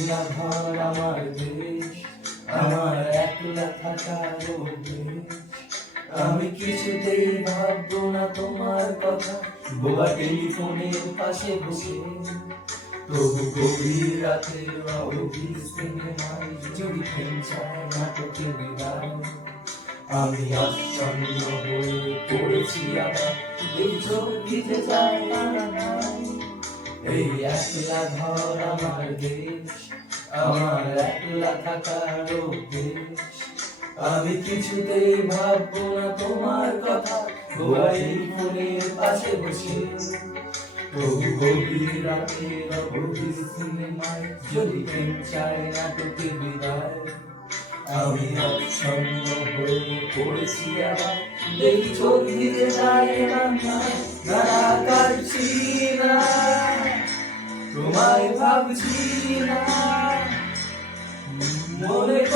একলা ঘর আমার দেশ আমার একলা থাকার আমি কিছুতেই ভাববো না তোমার কথা বোবা টেলিফোনের পাশে বসে। তবু গভীর রাতের অগভীর সিনেমায় যদি চায় নাটকে বিদায়। আমি আচ্ছন্ন হয়ে পড়েছি আবার এই চোখ না, না। আমি কিছুতেই ভাববো না তোমার কথা ফোনের পাশে বসে। যদি বিদায়, আমি হয়ে পড়েছি আবার। দেখি চোখ ভিজে যায় না না তোমায় ভাবছি না।